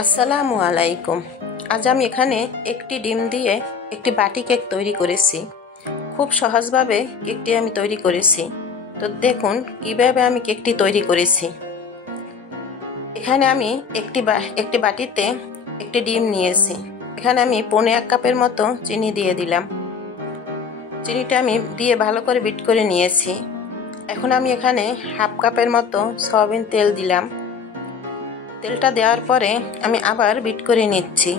আসসালামু আলাইকুম। আজ আমি এখানে একটি ডিম দিয়ে একটি বাটি কেক তৈরি করেছি। খুব সহজভাবে কেকটি আমি তৈরি করেছি। তো দেখুন কিভাবে আমি কেকটি তৈরি করেছি। এখানে আমি একটি বাটিতে একটি ডিম নিয়েছি। এখানে আমি 1.5 কাপের মতো চিনি দিয়ে দিলাম। চিনিটা আমি দিয়ে ভালো করে বিট করে নিয়েছি। এখন আমি এখানে 1/2 কাপের মতো সয়াবিন তেল দিলাম। তেলটা দেওয়ার পরে আমি আবার বিট করে নিচ্ছি।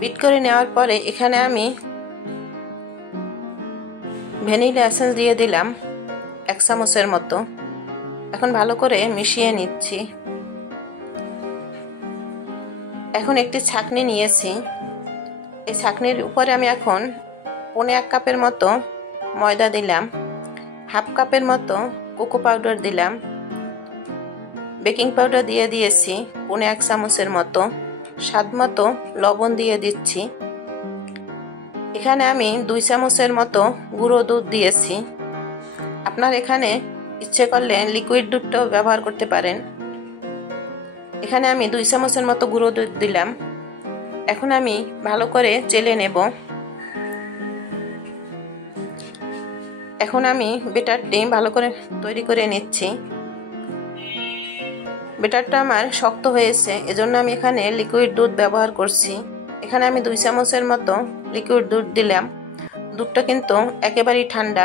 বিট করে নেওয়ার পরে এখানে আমি ভ্যানিলা এসেন্স দিয়ে দিলাম 1 চামচের মতো। এখন ভালো করে মিশিয়ে নিচ্ছি। এখন একটি ছাঁকনি নিয়েছি। এই ছাঁকনির উপরে আমি এখন 1.5 কাপের মতো ময়দা দিলাম, 1/2 কাপের মতো কোকো পাউডার দিলাম, বেকিং পাউডার দিয়ে দিয়েছি 1 চামচের মতো, স্বাদ মতো লবণ দিয়ে দিচ্ছি। এখানে আমি 2 চামচের মতো গুঁড়ো দুধ দিয়েছি। আপনার এখানে ইচ্ছে করলে লিকুইড দুধটাও ব্যবহার করতে পারেন। এখানে আমি 2 চামচের মতো গুঁড়ো দুধ দিলাম। এখন আমি ভালো করে চেলে নেব। এখন আমি ব্যাটারটি ভালো করে তৈরি করে নিচ্ছি। ব্যাটারটা আমার শক্ত হয়েছে, এজন্য আমি এখানে লিকুইড দুধ ব্যবহার করছি। এখানে আমি 2 চামচের মতো লিকুইড দুধ দিলাম। দুধটা কিন্তু একেবারেই ঠান্ডা।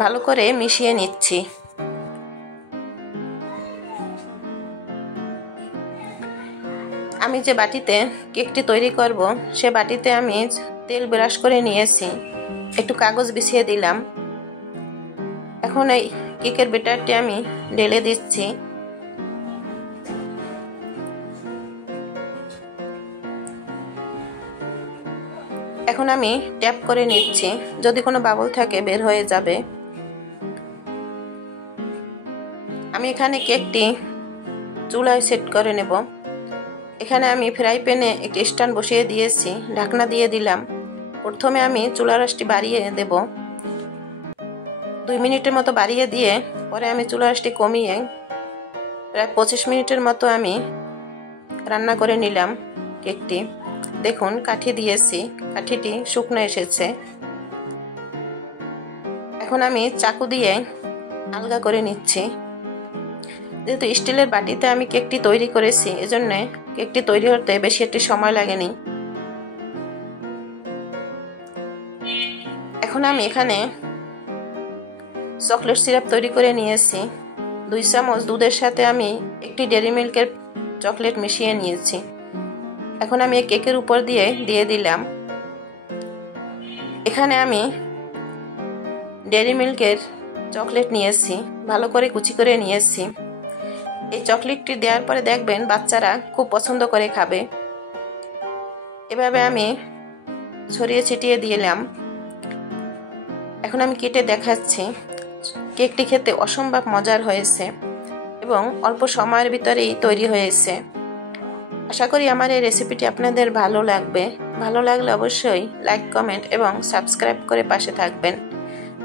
ভালো করে মিশিয়ে নিচ্ছি। আমি যে বাটিতে কেকটি তৈরি করব সে বাটিতে আমি তেল ব্রাশ করে নিয়েছি, একটু কাগজ বিছিয়ে দিলাম। এখন এই কেকের ব্যাটারটি আমি ঢেলে দিচ্ছি। এখন আমি ট্যাপ করে নিচ্ছি, যদি কোনো বাবল থাকে বের হয়ে যাবে। আমি এখানে কেকটি চুলায় সেট করে নেব। এখানে আমি ফ্রাই প্যানে একটি স্ট্যান্ড বসিয়ে দিয়েছি, ঢাকনা দিয়ে দিলাম। প্রথমে আমি চুলার আঁচটি বাড়িয়ে দেব। 2 মিনিটের মতো বাড়িয়ে দিয়ে পরে আমি চুলার আঁচটি কমিয়ে প্রায় 25 মিনিটের মতো আমি রান্না করে নিলাম কেকটি। দেখুন কাঠি দিয়েছি, কাঠিটি শুকনো এসেছে। এখন আমি চাকু দিয়ে আলগা করে নিচ্ছি। যেহেতু স্টিলের বাটিতে আমি কেকটি তৈরি করেছি, এজন্য কেকটি তৈরি হতে বেশি একটি সময় লাগেনি। এখন আমি এখানে চকলেট সিরাপ তৈরি করে নিয়েছি। 2 চামচ দুধের সাথে আমি একটি ডেইরি মিল্কের চকলেট মিশিয়ে নিয়েছি। এখন আমি কেকের উপর দিয়ে দিলাম। এখানে আমি ডেইরি মিল্কের চকলেট নিয়েছি, ভালো করে কুচি করে নিয়েছি। এই চকলেটটি দেওয়ার পরে দেখবেন বাচ্চারা খুব পছন্দ করে খাবে। এভাবে আমি ছড়িয়ে ছিটিয়ে দিলাম। এখন আমি কেটে দেখাচ্ছি। কেকটি খেতে অসম্ভব মজার হয়েছে এবং অল্প সময়ের ভিতরেই তৈরি হয়েছে। আশা করি আমার এই রেসিপিটি আপনাদের ভালো লাগবে। ভালো লাগলে অবশ্যই লাইক, কমেন্ট এবং সাবস্ক্রাইব করে পাশে থাকবেন।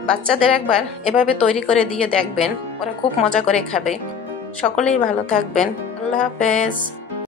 বাচ্চাদের একবার এভাবে তৈরি করে দিয়ে দেখবেন, ওরা খুব মজা করে খাবে। সকলেই ভালো থাকবেন। আল্লাহ হাফেজ।